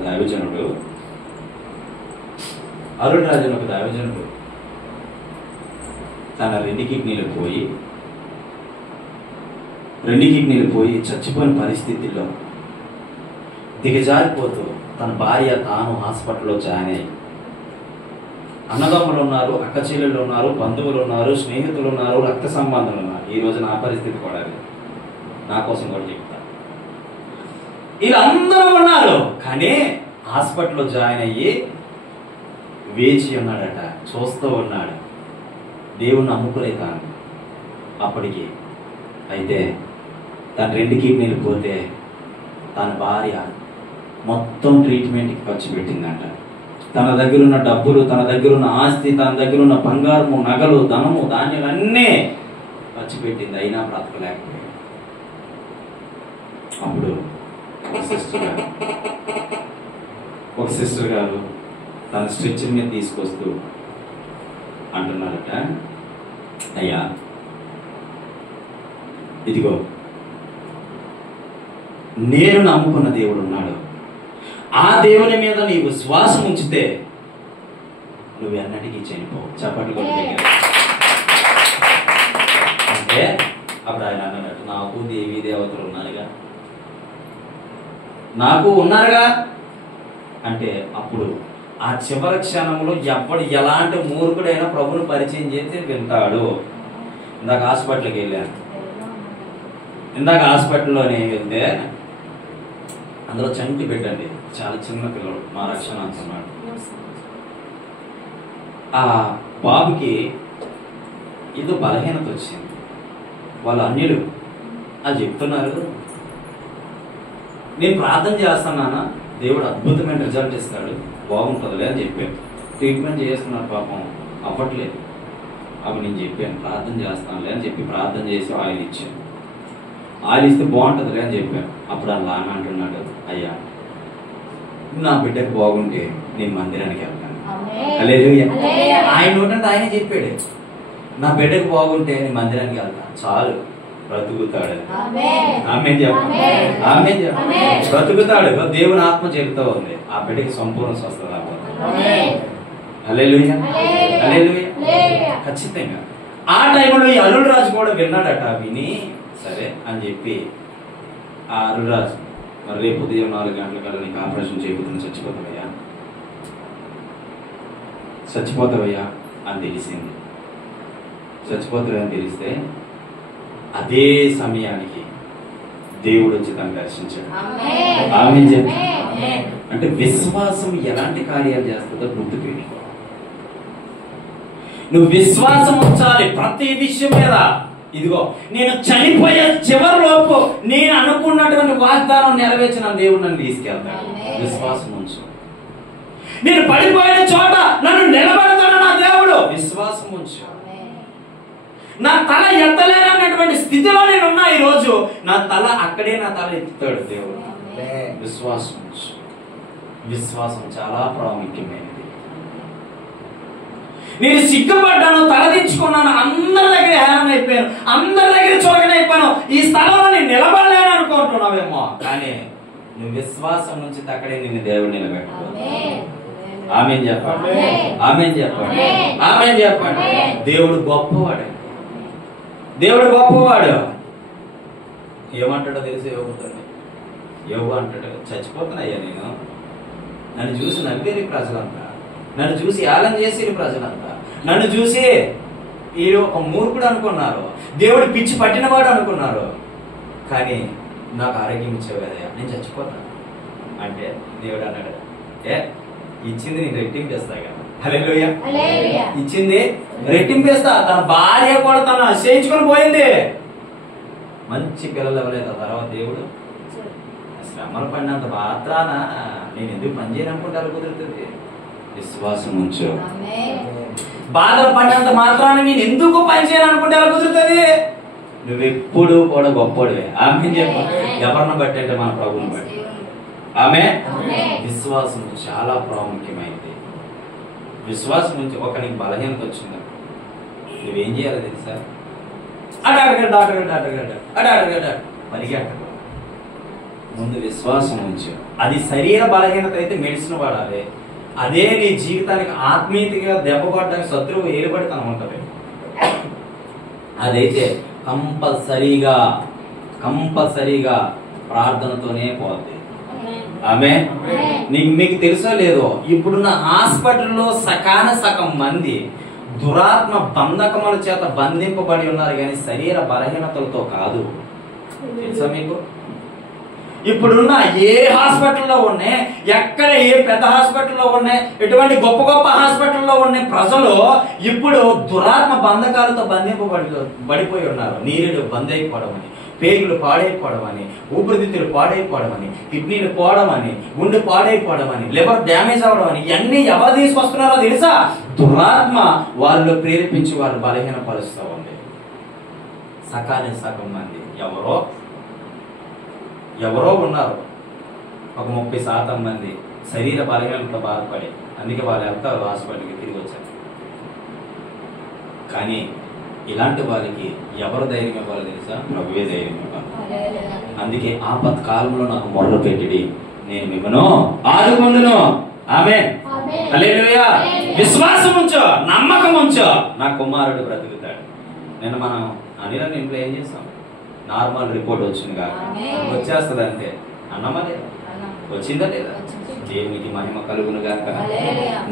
దైవజనుడు తన 2 కిడ్నీలు పోయి చచ్చిపోయిన పరిస్థితుల్లో దిగజారిపోతూ తన భార్య తాను హాస్పిటల్లో జాయిన్ అయ్యి, అన్నదమ్ములు ఉన్నారు, అక్క చెల్లెళ్ళు ఉన్నారు, బంధువులు ఉన్నారు, స్నేహితులు ఉన్నారు, రక్త సంబంధాలు ఉన్నారు. ఈ రోజు నా పరిస్థితి కూడా నా కోసం కూడా చెప్తా. వీళ్ళందరూ ఉన్నారు, కానీ హాస్పిటల్లో జాయిన్ అయ్యి వేచి ఉన్నాడట, చూస్తూ ఉన్నాడు. దేవుణ్ణి నమ్ముకునే తాను అప్పటికి. అయితే తన 2 కిడ్నీలు పోతే తన భార్య మొత్తం ట్రీట్మెంట్కి ఖర్చు పెట్టిందంట. తన దగ్గర ఉన్న డబ్బులు, తన దగ్గర ఉన్న ఆస్తి, తన దగ్గర ఉన్న బంగారము, నగలు, ధనము, ధాన్యాలన్నీ ఖర్చు పెట్టింది. అయినా బ్రతకలేకపోయింది. అప్పుడు ఒక సిస్టర్ గారు తన స్ట్రెచ్చర్ మీద తీసుకొస్తూ అంటున్నారట, అయ్యా ఇదిగో నేను నమ్ముకున్న దేవుడు ఉన్నాడు, ఆ దేవుని మీద నీ విశ్వాసం ఉంచితే నువ్వు ఎన్నటికీ చనిపోవు. చప్పట్లు అంటే అప్పుడు ఆయన అన్నట్టు, నాకు దేవీ దేవతలు ఉన్నారుగా అంటే అప్పుడు ఆ చివరి క్షణంలో ఎవ్వడు ఎలాంటి మూర్ఖుడైనా ప్రభుని పరిచయం చేస్తే వింటాడు. ఇందాక హాస్పిటల్కి వెళ్ళాను. హాస్పిటల్లోనే వెళ్తే అందులో చంటి బిడ్డండి, చాలా చిన్న పిల్లడు, మా రక్షణ అంటున్నాడు. ఆ బాబుకి ఏదో బలహీనత వచ్చింది. వాళ్ళు అన్యులు అది చెప్తున్నారు. నేను ప్రార్థన చేస్తున్నానా, దేవుడు అద్భుతమైన రిజల్ట్ ఇస్తాడు, బాగుంటుందిలే అని చెప్పాను. ట్రీట్మెంట్ చేస్తున్నారు పాపం, అవ్వట్లేదు. అప్పుడు నేను చెప్పాను ప్రార్థన చేస్తానులే అని చెప్పి ప్రార్థన చేసి ఆయిల్ ఇచ్చాను. ఆయిల్ ఇస్తే బాగుంటుందిలే అని చెప్పాను. అప్పుడు అలా అంటున్నాడు, అయ్యా నా బిడ్డకు బాగుంటే నేను మందిరానికి వెళ్తాను. హల్లెలూయా. ఆయన నోటంటే ఆయనే చెప్పాడు, నా బిడ్డకు బాగుంటే నేను మందిరానికి వెళ్తా, చాలు, బ్రతుకుతాడు. ఆమేన్ చెప్పండి, ఆమేన్ చెప్పండి. బ్రతుకుతాడు. దేవుని ఆత్మ చెబుతూ ఉంది ఆ బిడ్డకి సంపూర్ణ స్వస్థత. హల్లెలూయా, హల్లెలూయా. ఖచ్చితంగా ఆ టైంలో ఈ అరుణ్ రాజు కూడా విన్నాడట. విని సరే అని చెప్పి ఆ అరుణ్ రాజు, మరి రేపు ఉదయం 4 గంటల నీకు ఆపరేషన్ చేయబోతున్నా, చచ్చిపోతావయ్యా అని తెలిసింది. చచ్చిపోతావని తెలిస్తే అదే సమయానికి దేవుడు వచ్చి తను దర్శించాడు. ఆమేన్ చెప్పి. అంటే విశ్వాసం ఎలాంటి కార్యాలు చేస్తుందో గుర్తు పెట్టుకో. నువ్వు విశ్వాసం ఉంచాలి ప్రతి విషయం మీద. ఇదిగో నేను చనిపోయే చివరిలోపు నేను అనుకున్నటువంటి వాగ్దానం నెరవేర్చిన దేవుడు నన్ను తీసుకెళ్తాడు. విశ్వాసం ఉంచు. నేను పడిపోయిన చోట నన్ను నిలబెడతాడు నా దేవుడు. విశ్వాసం ఉంచు. నా తల ఎత్తలేనటువంటి స్థితిలో నేను ఉన్నా ఈ రోజు, నా తల అక్కడే నా తల ఎత్తుతాడు దేవుడు. విశ్వాసం ఉంచు. విశ్వాసం చాలా ప్రాముఖ్యమైనది. నేను సిగ్గుపడ్డాను, తలదించుకున్నాను, అందరి దగ్గర హేళన అయిపోయాను, అందరి దగ్గర చులకన అయిపోయాను, ఈ స్థలంలో నేను నిలబడలేను అనుకుంటున్నావేమో, కానీ నువ్వు విశ్వాసం నుంచి అక్కడే నిన్ను దేవుడు నిలబెట్టు. ఆమేన్ చెప్పండి, ఆమేన్ చెప్పండి, ఆమేన్ చెప్పండి. దేవుడు గొప్పవాడు. దేవుడు గొప్పవాడు. ఏమంటాడో తెలిసి యోగు అంటాడు, చచ్చిపోతున్నాయ్యా నేను, నన్ను చూసి నవ్వేది ప్రజలంతా, నన్ను చూసి ఏలం చేసి ప్రజలంతా, నన్ను చూసి ఈ ఒక మూర్ఖుడు అనుకున్నారు, దేవుడు పిచ్చి పట్టినవాడు అనుకున్నారు, కానీ నాకు ఆరోగ్యం ఇచ్చావు కదయ్యా, నేను చచ్చిపోతాను అంటే దేవుడు అన్నాడు, ఇచ్చింది నేను రెట్టింపేస్తా కదా. హల్లెలూయా. ఇచ్చింది రెట్టింపేస్తా. తన భార్య కూడా తను చేయించుకొని పోయింది, మంచి పిల్లలు ఇవ్వలేదు. ఆ తర్వాత దేవుడు శ్రమలు పడినంత మాత్రాన నేను ఎందుకు పని చేయనుకుంటారు కుదురుతుంది. విశ్వాసం ఉంచు. బాధలు పడినంత మాత్రాన నేను ఎందుకు పని చేయాలనుకుంటే ఎలా కుదురుతుంది. నువ్వెప్పుడు కూడా గొప్పడివే. ఆమె చెప్పాలి. ఎవరిని బట్టి అంటే మన ప్రభువుని బట్టి. ఆమె విశ్వాసం చాలా ప్రాముఖ్యమైనది. విశ్వాసం నుంచి ఒక నీకు బలహీనత వచ్చిందా, నువ్వేం చేయాలో తెలుసా? పరిగెట్టకు. ముందు విశ్వాసం ఉంచు. అది శరీర బలహీనత అయితే మెడిసిన్ వాడాలి. అదే నీ జీవితానికి ఆత్మీయతగా దెబ్బపడడానికి శత్రువు ఏలుబడితనం ఉంటుంది. అదైతే కంపల్సరీగా ప్రార్థనతోనే పోద్ది. ఆమె మీకు తెలుసో లేదో, ఇప్పుడున్న హాస్పిటల్లో సగం మంది దురాత్మ బంధకముల చేత బంధింపబడి ఉన్నారు, కానీ శరీర బలహీనతలతో కాదు. తెలుసా మీకు? ఇప్పుడున్న ఏ హాస్పిటల్లో ఉన్నాయి, ఎక్కడ ఏ పెద్ద హాస్పిటల్లో ఉన్నాయి, ఎటువంటి గొప్ప గొప్ప హాస్పిటల్లో ఉన్నాయి ప్రజలు ఇప్పుడు దురాత్మ బంధకాలతో బంధింపబడిపోయి ఉన్నారు. నీరుడు బంద్ అయిపోవడం అని, పేగులు పాడైపోవడం అని, ఊపిరితిత్తులు పాడైపోవడం అని, కిడ్నీలు పోవడం అని, గుండె పాడైపోవడం అని, లివర్ డ్యామేజ్ అవడం అని, ఇవన్నీ ఎవరు తీసుకొస్తున్నారో తెలుసా? దురాత్మ వాళ్ళు ప్రేరేపించి వాళ్ళు బలహీనపరుస్తూ ఉంది. సగం మంది ఎవరో ఉన్నారు. ఒక 30% మంది శరీర బలహీనతతో బాధపడి, అందుకే వాళ్ళు వెళ్తారు హాస్పిటల్కి, తిరిగి వచ్చారు. కానీ ఇలాంటి వాళ్ళకి ఎవరు ధైర్యం ఇవ్వాలో తెలుసా? ప్రభువే ధైర్యం ఇవ్వాలి. అందుకే ఆపత్కాలంలో నాకు మొర్ర పెట్టిడి, నేను మిమ్మను ఆదుకొందును. ఆమేన్. హల్లెలూయా. విశ్వాసం ఉంచు, నమ్మకం ఉంచు, నా కుమారుడు బ్రతుకుతాడు. నేను మనం అనిలని ఇంట్లో ఏం చేస్తాం? నార్మల్ రిపోర్ట్ వచ్చింది కాక వచ్చేస్తుంది అంతే. అన్నమా లేదా? వచ్చిందా లేదా? దేవునికి మహిమ కలుగును గాక.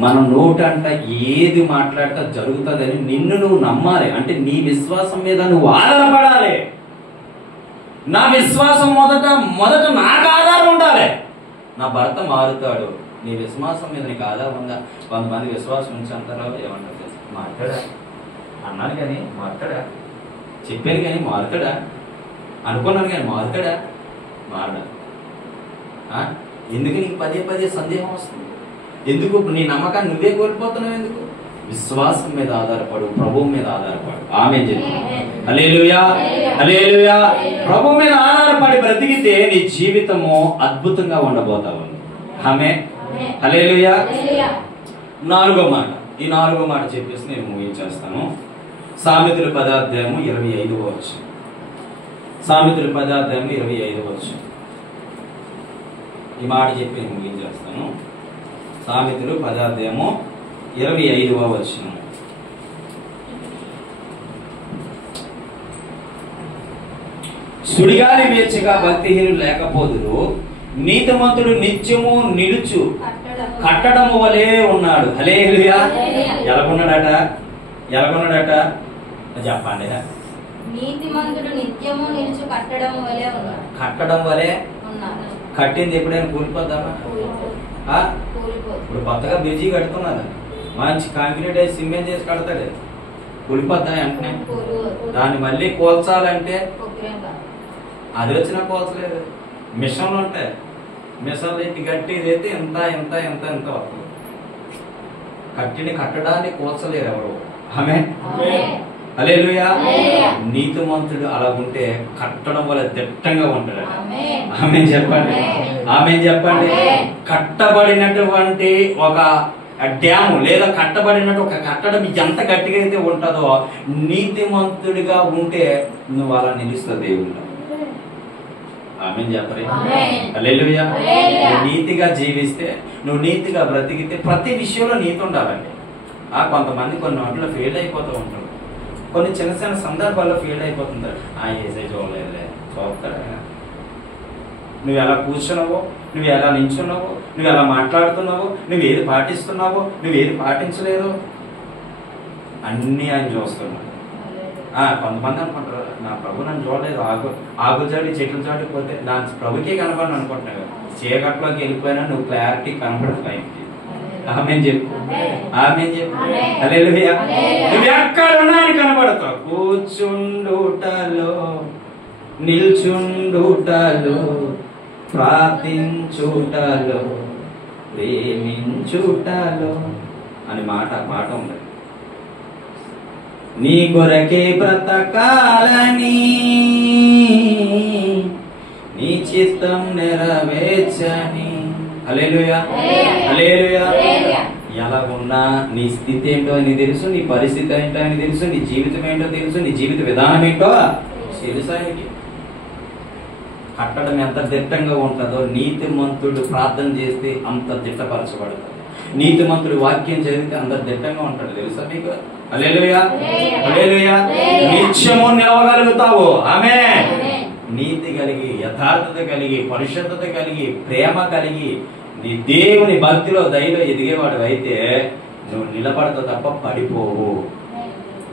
మనం నోటంట ఏది మాట్లాడితే జరుగుతుందని నిన్ను నువ్వు నమ్మాలి. అంటే నీ విశ్వాసం మీద నువ్వు ఆధారపడాలి. నా విశ్వాసం మొదట నాకు ఆధారం ఉండాలి. నా భర్త మారుతాడు, నీ విశ్వాసం మీద నీకు ఆధారం ఉందా? కొంతమంది విశ్వాసం నుంచి అంటారు, ఏమంటారు? మారుతాడా అన్నాను కానీ మారుతాడా, చెప్పాను కానీ మారుతాడా, అనుకున్నాను కానీ మారుతాడా? మారడా. ఎందుకు నీకు పదే సందేహం వస్తుంది? ఎందుకు నీ నమ్మకాన్ని నువ్వే కోల్పోతున్నావు? ఎందుకు? విశ్వాసం మీద ఆధారపడు, ప్రభువు మీద ఆధారపడు. ఆమేన్ చెప్పు. హల్లెలూయా, హల్లెలూయా. ప్రభువు మీద ఆధారపడి బ్రతికితే నీ జీవితము అద్భుతంగా ఉండబోతావు. ఆమేన్. హల్లెలూయా. 4వ మాట, ఈ 4వ మాట చెప్పేసి నేను ముగించేస్తాను. సామెతల 10:25. సామెతల 10:25. ఈ మాట చెప్పి నేను ముగించేస్తాను. సామెతలు 10:25. సుడిగాలి వేచగా భక్తిహీనులు లేకపోదురు, నీతిమంతుడు నిత్యము నిలుచు కట్టడము వలె ఉన్నాడు. హల్లెలూయా. ఎలాగున్నాడట? చెప్పండి. నీతిమంతుడు నిత్యము నిలుచు కట్టడం వలె ఉన్నాడు. కట్టడం వలె కట్టింది ఎప్పుడైనా కూలిపోద్దామా? ఇప్పుడు కొత్తగా బిజీ కడుతున్నారు, మంచి కాంక్రీట్ వేసి సిమెంట్ చేసి కడతాడు, కూలిపోద్దా వెంటనే? దాన్ని మళ్ళీ కోల్చాలంటే అది వచ్చినా కోల్చలేదు. మిషన్లు ఉంటాయి, మిషన్లు ఎత్తి గట్టి అయితే ఎంత ఎంత ఎంత ఎంత వస్తుంది. కట్టిని కట్టడాన్ని కోల్చలేరు ఎవరు. ఆమేన్. హల్లెలూయా. నీతిమంతుడు అలాగుంటే కట్టడం వల్ల దిట్టంగా ఉంటాడు. ఆమేన్ చెప్పండి. ఆమేన్ చెప్పండి. కట్టబడినటువంటి ఒక డ్యాము లేదా కట్టబడినట్టు ఒక కట్టడం ఎంత గట్టిగా అయితే ఉంటుందో, నీతిమంతుడిగా ఉంటే నువ్వు అలా నిలుస్తావు దేవుడు. ఆమేన్ చెప్పండి. హల్లెలూయా. నువ్వు నీతిగా జీవిస్తే, నువ్వు నీతిగా బ్రతికితే, ప్రతి విషయంలో నీతి ఉండాలండి. కొంతమంది కొన్ని వాటిలో ఫెయిల్ అయిపోతూ ఉంటారు, కొన్ని చిన్న చిన్న సందర్భాల్లో ఫెయిల్ అయిపోతుంటారు. ఏసై చూడలేదులే, చూస్తాడు ఆయన. నువ్వు ఎలా కూర్చున్నావో, నువ్వు ఎలా నించున్నావో, నువ్వు ఎలా మాట్లాడుతున్నావో, నువ్వు ఏది పాటిస్తున్నావో, నువ్వు ఏది పాటించలేదు, అన్నీ ఆయన చూస్తున్నాడు. కొంతమంది అనుకుంటారు, నా ప్రభు నన్ను చూడలేదు, ఆకులు చాడి చెట్లు చాడిపోతే నా ప్రభుకే కనపడను అనుకుంటున్నావు. చీకట్లోకి వెళ్ళిపోయినా నువ్వు క్లారిటీ కనపడదు. ఆమేన్ చెప్పు. ఆమేన్ చెప్పు. హల్లెలూయా. నువ్వు ఎక్కడ ఉన్నాయని కనపడతావు. కూర్చుండుటలో, నిల్చుండుటలో, ప్రార్థించుటలో, ప్రేమించుటలో అని పాట ఉంది. నీ కొరకే బ్రతకాలని, నీ చిత్తం నెరవేర్చని. హల్లెలూయా. హల్లెలూయా. ఎలాగున్నా నీ స్థితి ఏంటో అని తెలుసు, నీ పరిస్థితి ఏంటో అని తెలుసు, నీ జీవితం ఏంటో తెలుసు, నీ జీవిత విధానం ఏంటో తెలుసు ఆయనకి. కట్టడం ఎంత దిట్టంగా ఉంటుందో, నీతిమంతుడు ప్రార్థన చేస్తే అంత దిట్టపరచబడతాడు. నీతిమంతుడు వాక్యం చదివితే అంత దిట్టంగా ఉంటాడు. తెలుసా మీకు? హల్లెలూయా. హల్లెలూయా. నిత్యము నిలవగలుగుతావు. ఆమేన్. నీతి కలిగి, యథార్థత కలిగి, పరిశుద్ధత కలిగి, ప్రేమ కలిగి, నీ దేవుని భక్తిలో దయలో ఎదిగేవాడు అయితే నువ్వు నిలబడతావు తప్ప పడిపోవు.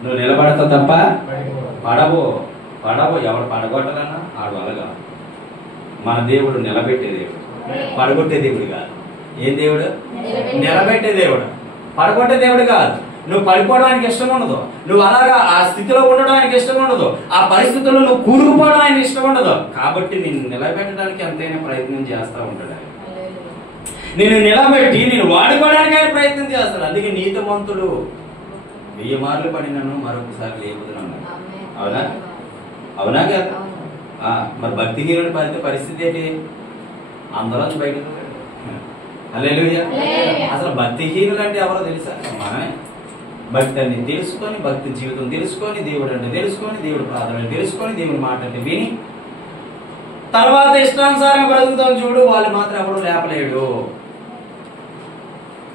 నువ్వు నిలబడతావు తప్ప పడవు. ఎవరు పడగొట్టాలన్నా ఆడు వలగా. మన దేవుడు నిలబెట్టే దేవుడు, పడగొట్టే దేవుడు కాదు. ఏం దేవుడు? నిలబెట్టే దేవుడు, పడగొట్టే దేవుడు కాదు. నువ్వు పడిపోవడానికి ఇష్టం ఉండదు, నువ్వు అలాగా ఆ స్థితిలో ఉండడానికి ఇష్టం ఉండదు, ఆ పరిస్థితుల్లో నువ్వు కూరుకుపోవడం ఆయన ఇష్టం ఉండదు. కాబట్టి నిన్ను నిలబెట్టడానికి ఎంతైనా ప్రయత్నం చేస్తూ ఉంటాడు. నిన్ను నిలబెట్టి నేను వాడుకోవడానికి ఆయన ప్రయత్నం చేస్తాడు. అందుకే నీతిమంతుడు 1000 మార్లు పడినను మరొకసారి లేపుతున్నాను. అవునా? అవునా కదా? మరి భక్తిహీనుడి పరిస్థితి ఏంటి? అందరూ బయటకు. హల్లెలూయా. అసలు భక్తిహీనులు అంటే ఎవరో తెలుసా? మనమే. భక్తిని తెలుసుకొని, భక్తి జీవితం తెలుసుకొని, దేవుడు అంటే తెలుసుకొని, దేవుడు ప్రార్థన తెలుసుకొని, దేవుడి మాట అంటే విని తర్వాత ఇష్టానుసారంగా బ్రతుకుతాం చూడు, వాళ్ళు మాత్రం ఎవరు లేపలేడు.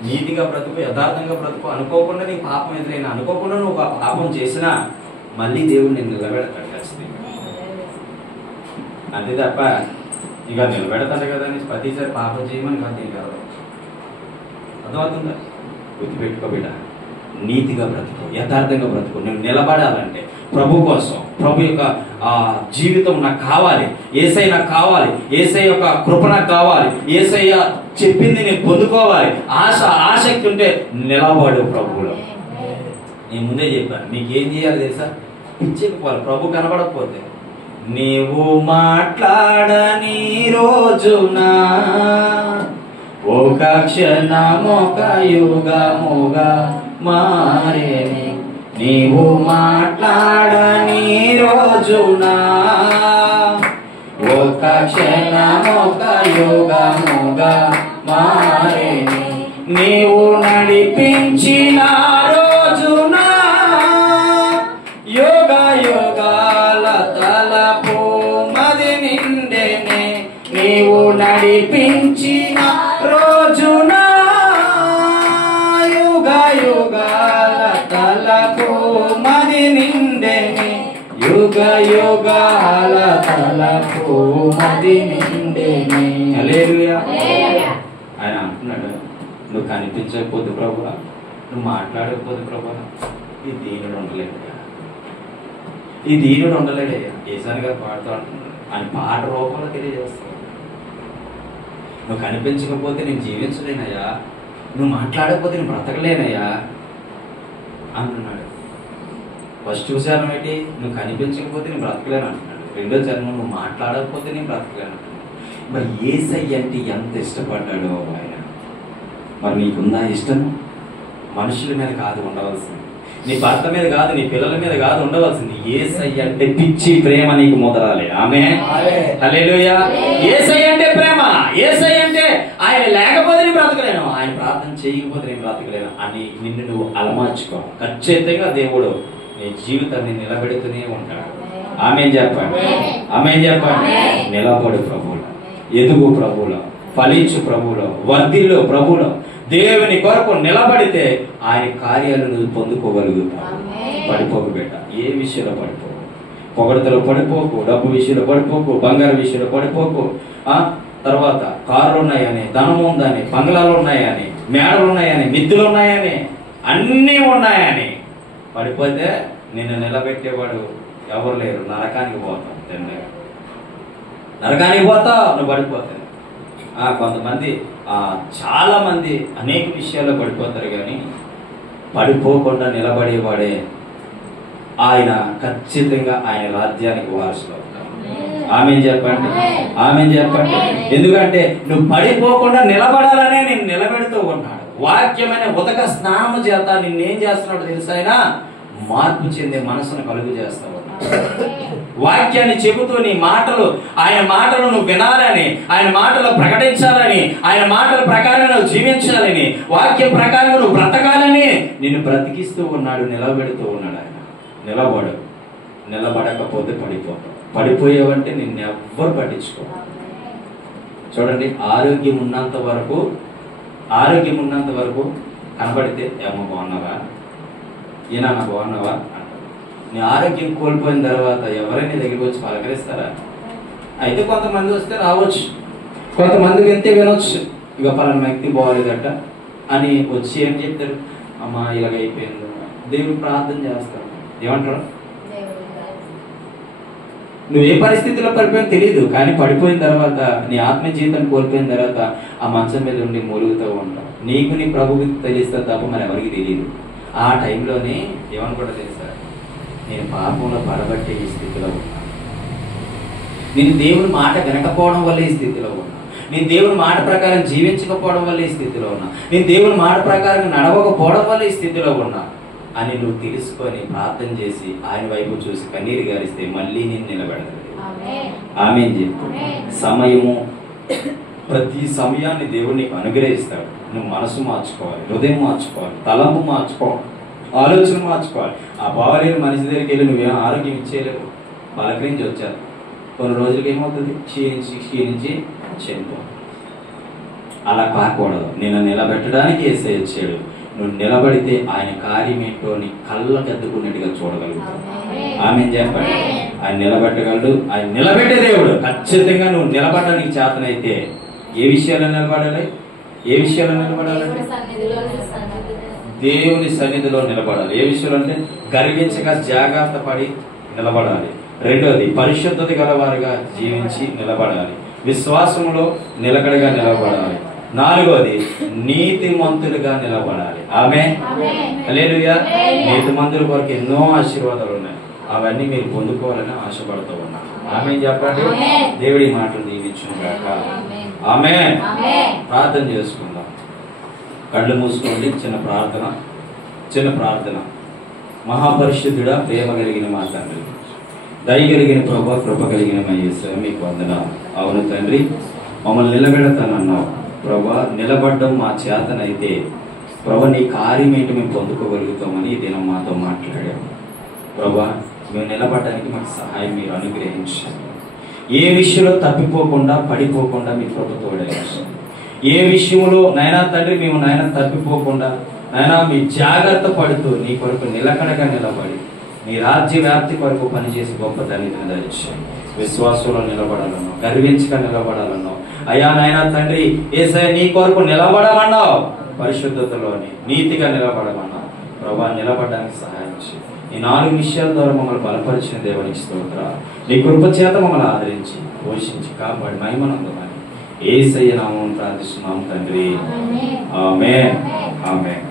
నీతిగా బ్రతుకు, యథార్థంగా బ్రతుకు. అనుకోకుండా నీకు పాపం ఎదురైనా, అనుకోకుండా నువ్వు ఒక పాపం చేసినా మళ్ళీ దేవుడు నేను నిలబెడతాడు ఖచ్చితంగా. అంతే తప్ప ఇక నిలబెడతాడు కదా అని ప్రతిసారి పాపం చేయమని కాదు. దీనికి అర్థమవుతుందా? గుర్తుపెట్టుకోబిడ్డ, నీతిగా బ్రతుకు, యథార్థంగా బ్రతుకు. నువ్వు నిలబడాలంటే ప్రభు కోసం, ప్రభు యొక్క జీవితం నాకు కావాలి, యేసయ్య నాకు కావాలి, యేసయ్య యొక్క కృప నాకు కావాలి, యేసయ్య చెప్పింది నేను పొందుకోవాలి, ఆసక్తి ఉంటే నిలబడు ప్రభువులో. నేను ముందే చెప్పాను, నీకేం చేయాలి తెలుసా? పిచ్చెక్కిపోవాలి ప్రభు కనబడకపోతే. నీవు మాట్లాడని రోజున ఒక క్షణమొక యుగముగా మారేనే. నీవు మాట్లాడని రోజున ఒక క్షణమొక యుగముగా మారేనే. నీవు నడిపించిన రోజున యుగ యుగాల తలపు మది నిండెనే. హల్లెలూయా. ఆయన అంటున్నాడు, నువ్వు కనిపించకపోతే ప్రభువా, నువ్వు మాట్లాడకపోతే ప్రభువా, ఈ దీనుడు ఉండలేడయ్యా, ఈ దీనుడు ఉండలేడయ్యా. ఏసాని గారు పాడుతూ అంటున్నాడు, ఆయన పాట రూపంలో తెలియజేస్తాడు. నువ్వు కనిపించకపోతే నేను జీవించలేనయ్యా, నువ్వు మాట్లాడకపోతే నేను బ్రతకలేనయ్యా అంటున్నాడు. ఫస్ట్ చూసాను ఏంటి, నువ్వు కనిపించకపోతే నేను బ్రతకలేను అంటున్నాడు. రెండో చరణం, నువ్వు మాట్లాడకపోతే నేను బ్రతకలేను అంటున్నాడు. మరి యేసయ్య అంటే ఎంత ఇష్టపడ్డాడో ఆయన. మరి నీకుందా ఇష్టం? మనుషుల మీద కాదు ఉండవలసింది, నీ భర్త మీద కాదు, నీ పిల్లల మీద కాదు ఉండవలసింది. యేసయ్య అంటే పిచ్చి ప్రేమ నీకు ముదరాలి. ఆమేన్. హల్లెలూయా. యేసయ్య అంటే ప్రేమ, యేసయ్య అంటే ఆయన లేకపోతే నేను బ్రతకలేను, ఆయన ప్రార్థన చేయకపోతే నేను బ్రతకలేను అని నిన్ను నువ్వు అలమార్చుకో. ఖచ్చితంగా దేవుడు నీ జీవితాన్ని నిలబెడుతూనే ఉంటాడు. ఆమేన్ చెప్పండి, ఆమేన్ చెప్పండి. నిలబడు ప్రభువులో, ఎదుగు ప్రభువులో, ఫలించు ప్రభువులో, వర్ధిల్లు ప్రభువులో. దేవుని కొరకు నిలబడితే ఆయన కార్యాలు నువ్వు పొందుకోగలుగుతావు. పడిపోకు బిడ్డ, ఏ విషయంలో పడిపోకు. పొగడతలో పడిపోకు, డబ్బు విషయంలో పడిపోకు, బంగారు విషయంలో పడిపోకు. తర్వాత కార్లు ఉన్నాయని, ధనం ఉందని, బంగ్లాలు ఉన్నాయని, మేడలు ఉన్నాయని, మిద్దులు ఉన్నాయని, అన్నీ ఉన్నాయని పడిపోతే నిన్ను నిలబెట్టేవాడు ఎవరు లేరు. నరకానికి పోతావు, తిన్నగా నరకానికి పోతావు నువ్వు పడిపోతావు. కొంతమంది చాలా మంది అనేక విషయాల్లో పడిపోతారు, కానీ పడిపోకుండా నిలబడేవాడే ఆయన ఖచ్చితంగా ఆయన రాజ్యానికి వారసులు అవుతారు. ఆమేన్ చెప్పండి, ఆమేన్ చెప్పండి. ఎందుకంటే నువ్వు పడిపోకుండా నిలబడాలనే నేను నిలబెడుతూ ఉన్నాడు. వాక్యమైన ఉదక స్నానము చేత నిన్నేం చేస్తున్నాడు తెలుసా? ఆయన మార్పు చెందే మనసును కలుగు చేస్తా ఉన్నాడు. వాక్యాన్ని చెబుతూ నీ మాటలు, ఆయన మాటలు నువ్వు వినాలని, ఆయన మాటలు ప్రకటించాలని, ఆయన మాటల ప్రకారం నువ్వు జీవించాలని, వాక్యం ప్రకారం నువ్వు బ్రతకాలని నిన్ను బ్రతికిస్తూ ఉన్నాడు, నిలబెడుతూ ఉన్నాడు. ఆయన నిలబడు, నిలబడకపోతే పడిపోతావు. పడిపోయేవంటే నిన్నెవ్వరు పట్టించుకో. చూడండి, ఆరోగ్యం ఉన్నంత వరకు కనబడితే ఏమో బాగున్నావా, ఈయన బాగున్నావా అంటారు. నీ ఆరోగ్యం కోల్పోయిన తర్వాత ఎవరైనా దగ్గరికి వచ్చి పలకరిస్తారా? అయితే కొంతమంది వస్తే రావచ్చు, కొంతమందికి ఎంతే వినొచ్చు, ఇక పలానా వ్యక్తి బాగోలేదట అని వచ్చి ఏం చెప్తారు, అమ్మా ఇలాగ అయిపోయింది, దేవుడు ప్రార్థన చేస్తాడు. ఏమంటారు? నువ్వు ఏ పరిస్థితిలో పడిపోయినా తెలియదు, కానీ పడిపోయిన తర్వాత నీ ఆత్మ జీవితాన్ని కోల్పోయిన తర్వాత ఆ మంచం మీద ఉండి మూలుగుతూ ఉంటావు. నీకు నీ ప్రభువుకి తెలిస్తే తప్ప మరి ఎవరికి తెలియదు. ఆ టైంలోనే ఏమనుకుంటా తెలుసా, నేను పాపంలో పడబట్టే ఈ స్థితిలో ఉన్నా, నేను దేవుని మాట వినకపోవడం వల్ల ఈ స్థితిలో ఉన్నా, నేను దేవుని మాట ప్రకారం జీవించకపోవడం వల్ల ఈ స్థితిలో ఉన్నా, నేను దేవుని మాట ప్రకారం నడవకపోవడం వల్ల ఈ స్థితిలో ఉన్నా అని నువ్వు తెలుసుకొని ప్రార్థన చేసి ఆయన వైపు చూసి కన్నీరు గారిస్తే మళ్ళీ నేను నిలబెడతాడు. ఆమేన్ చెప్పు. సమయము, ప్రతి సమయాన్ని దేవుడు నీకు అనుగ్రహిస్తాడు. నువ్వు మనసు మార్చుకోవాలి, హృదయం మార్చుకోవాలి, తలంపు మార్చుకోవాలి, ఆలోచన మార్చుకోవాలి. ఆ బావలేని మనిషి దగ్గరికి వెళ్ళి నువ్వేం ఆరోగ్యం ఇచ్చేయలేవు, పలకరించి వచ్చారు, కొన్ని రోజులకి ఏమవుతుంది, క్షీణించి చనిపో. అలా కాకూడదు. నిన్ను నిలబెట్టడానికి యేసయ్య వచ్చాడు. నువ్వు నిలబడితే ఆయన కార్యం ఏంటో నీ కళ్ళకు అద్దుకున్నట్టుగా చూడగలుగుతావు. ఆమేన్ చెప్పండి. ఆయన నిలబెట్టగలడు, ఆయన నిలబెట్టే దేవుడు. ఖచ్చితంగా నువ్వు నిలబడడానికి చేతనైతే ఏ విషయాల్లో నిలబడాలి? ఏ విషయాల్లో నిలబడాలి? దేవుని సన్నిధిలో నిలబడాలి. ఏ విషయంలో అంటే గర్వించగా జాగ్రత్త పడి నిలబడాలి. రెండోది, పరిశుద్ధత గలవారుగా జీవించి నిలబడాలి. విశ్వాసంలో నిలకడగా నిలబడాలి. నాలుగోది, నీతిమంతులుగా నిలబడాలి. ఆమేన్. హల్లెలూయా. నీతిమంతుల కొరకు ఎన్నో ఆశీర్వాదాలు ఉన్నాయి, అవన్నీ మీరు పొందుకోవాలని ఆశపడుతూ ఉన్నాను. ఆమేన్ చెప్పండి. దేవుడి మాటలు దీవించును గాక. ఆమేన్. ప్రార్థన చేసుకుందాం. కళ్ళు మూసుకోండి. చిన్న ప్రార్థన. మహాపరిశుద్ధుడా, ప్రేమ కలిగిన మా తండ్రి, దయ కలిగిన ప్రభా, కృప కలిగిన మా యేసయ్య, మీకు వందనాలు. అవును తండ్రి, మమ్మల్ని నిలబెడతానన్నావు ప్రభా. నిలబడ్డం మా చేతనైతే ప్రభా నీ కార్యం ఏంటి మేము పొందుకోగలుగుతామని ఈ దినం మాతో మాట్లాడాము ప్రభా. మేము నిలబడడానికి మాకు సహాయం మీరు అనుగ్రహించండి. ఏ విషయంలో తప్పిపోకుండా పడిపోకుండా మీ కృప తోడేయండి. ఏ విషయంలో నైనా తండ్రి మేము నైనా తప్పిపోకుండా నైనా మీ జాగ్రత్త పడుతూ నీ కొరకు నిలకడగా నిలబడి నీ రాజ్య వ్యాప్తి కొరకు పనిచేసి గొప్ప తల్లిని దయచేయండి. విశ్వాసంలో నిలబడాలన్నావు, గర్వించక నిలబడాలన్నావు. అయ్యా నాయన తండ్రి యేసయ్య నీ కొరకు నిలబడమన్నావు, పరిశుద్ధతలోని నీతిగా నిలబడమన్నావు. ప్రభా నిలబడడానికి సహాయం చేయి. ఈ 4 విషయాల ద్వారా మమ్మల్ని బలపరిచిన దేవునికి స్తోత్రాలు. నీ కృప చేత మమ్మల్ని ఆదరించి పోషించి కాపాడి మహిమనందమని యేసయ్య నామమున ప్రార్థిస్తున్నాము తండ్రి. ఆమేన్. ఆమేన్.